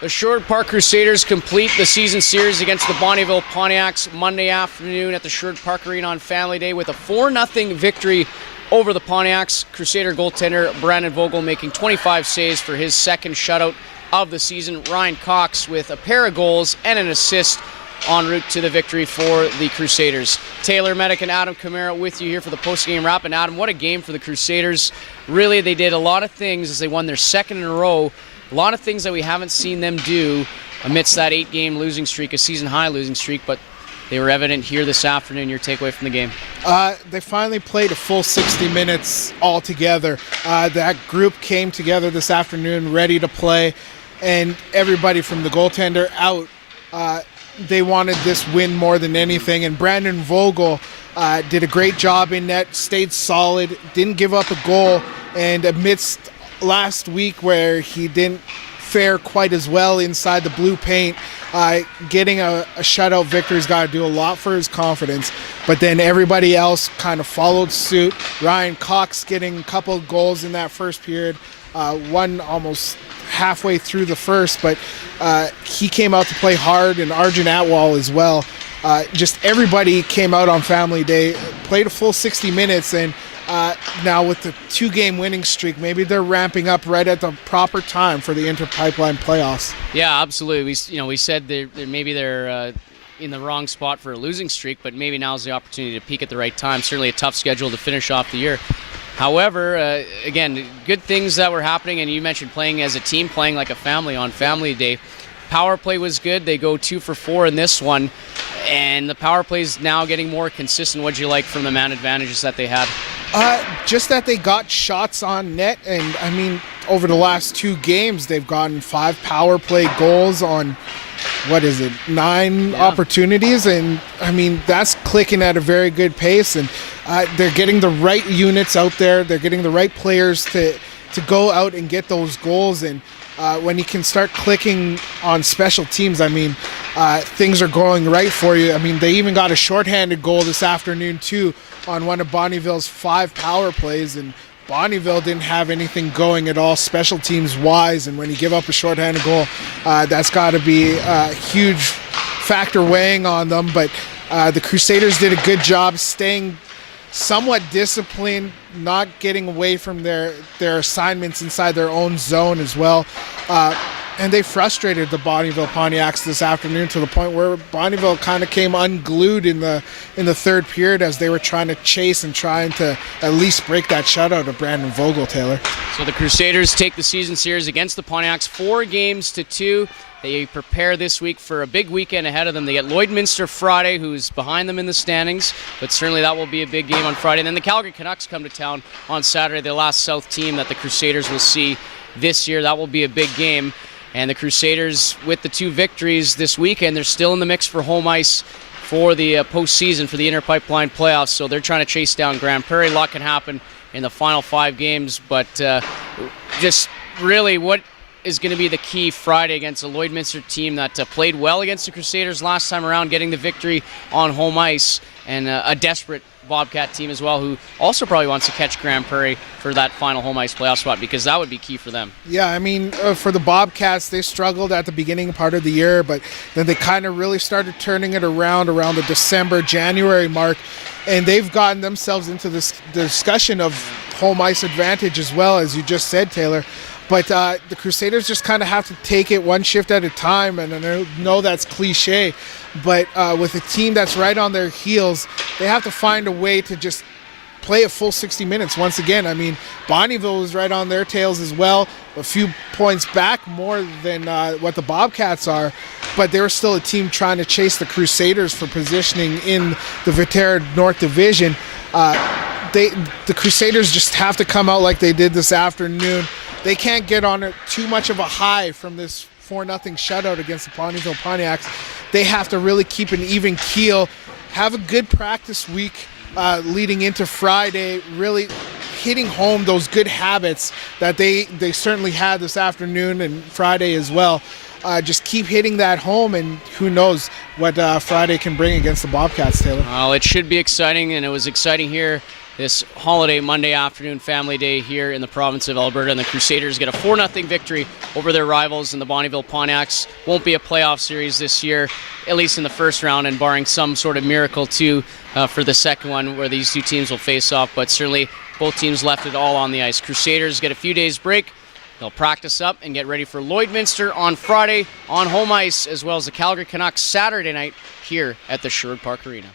The Sherwood Park Crusaders complete the season series against the Bonnyville Pontiacs Monday afternoon at the Sherwood Park Arena on Family Day with a 4-0 victory over the Pontiacs. Crusader goaltender Brandon Vogel making 25 saves for his second shutout of the season. Ryan Cox with a pair of goals and an assist en route to the victory for the Crusaders. Taylor, Medak, and Adam Kamara with you here for the post-game wrap. And Adam, what a game for the Crusaders. Really, they did a lot of things as they won their second in a row. A lot of things that we haven't seen them do amidst that 8-game losing streak, a season-high losing streak, but they were evident here this afternoon. Your takeaway from the game? They finally played a full 60 minutes all together. That group came together this afternoon ready to play, and everybody from the goaltender out, they wanted this win more than anything, and Brandon Vogel did a great job in net, stayed solid, didn't give up a goal, and amidst last week where he didn't fare quite as well inside the blue paint, getting a shutout victory's got to do a lot for his confidence. But then everybody else kind of followed suit. Ryan Cox getting a couple of goals in that first period, one almost halfway through the first, but he came out to play hard, and Arjun Atwal as well. Just everybody came out on Family Day, played a full 60 minutes, and now with the 2-game winning streak, maybe they're ramping up right at the proper time for the Inter-Pipeline playoffs. Yeah, absolutely. We said maybe they're in the wrong spot for a losing streak, but maybe now's the opportunity to peak at the right time. Certainly a tough schedule to finish off the year. However, again, good things that were happening, and you mentioned playing as a team, playing like a family on Family Day. Power play was good. They go 2 for 4 in this one, and the power play is now getting more consistent. What'd you like from the man advantages that they had? Just that they got shots on net, and I mean, over the last 2 games, they've gotten 5 power play goals on, 9 opportunities, and I mean, that's clicking at a very good pace, and they're getting the right units out there. They're getting the right players to go out and get those goals, and when you can start clicking on special teams, I mean, things are going right for you. I mean, they even got a shorthanded goal this afternoon, too, on one of Bonnyville's 5 power plays, and Bonnyville didn't have anything going at all special teams wise, and when you give up a shorthanded goal, that's got to be a huge factor weighing on them. But the Crusaders did a good job staying somewhat disciplined, not getting away from their assignments inside their own zone as well. And they frustrated the Bonnyville Pontiacs this afternoon to the point where Bonnyville kind of came unglued in the third period as they were trying to chase and trying to at least break that shutout of Brandon Vogel, Taylor. So the Crusaders take the season series against the Pontiacs 4-2. They prepare this week for a big weekend ahead of them. They get Lloydminster Friday, who's behind them in the standings, but certainly that will be a big game on Friday. And then the Calgary Canucks come to town on Saturday, the last South team that the Crusaders will see this year. That will be a big game. And the Crusaders, with the 2 victories this weekend, they're still in the mix for home ice for the postseason for the Inter-Pipeline playoffs. So they're trying to chase down Grand Prairie. A lot can happen in the final 5 games, but just really what is going to be the key Friday against a Lloydminster team that played well against the Crusaders last time around, getting the victory on home ice, and a desperate Bobcat team as well, who also probably wants to catch Grand Prairie for that final home ice playoff spot, because that would be key for them. Yeah, I mean, for the Bobcats, they struggled at the beginning part of the year, but then they kind of really started turning it around the December, January mark, and they've gotten themselves into this discussion of home ice advantage as well, as you just said, Taylor. But the Crusaders just kind of have to take it one shift at a time, and I know that's cliche, but with a team that's right on their heels, they have to find a way to just play a full 60 minutes once again. I mean, Bonnyville was right on their tails as well, a few points back more than what the Bobcats are, but they were still a team trying to chase the Crusaders for positioning in the Viterra North Division. The Crusaders just have to come out like they did this afternoon. They can't get on too much of a high from this 4-0 shutout against the Bonnyville Pontiacs. They have to really keep an even keel, have a good practice week leading into Friday, really hitting home those good habits that they certainly had this afternoon and Friday as well. Just keep hitting that home, and who knows what Friday can bring against the Bobcats, Taylor. Well, it should be exciting, and it was exciting here this holiday Monday afternoon family day here in the province of Alberta, and the Crusaders get a 4-0 victory over their rivals in the Bonnyville Pontiacs. Won't be a playoff series this year, at least in the first round, and barring some sort of miracle too for the second one where these two teams will face off, but certainly both teams left it all on the ice. Crusaders get a few days break. They'll practice up and get ready for Lloydminster on Friday on home ice, as well as the Calgary Canucks Saturday night here at the Sherwood Park Arena.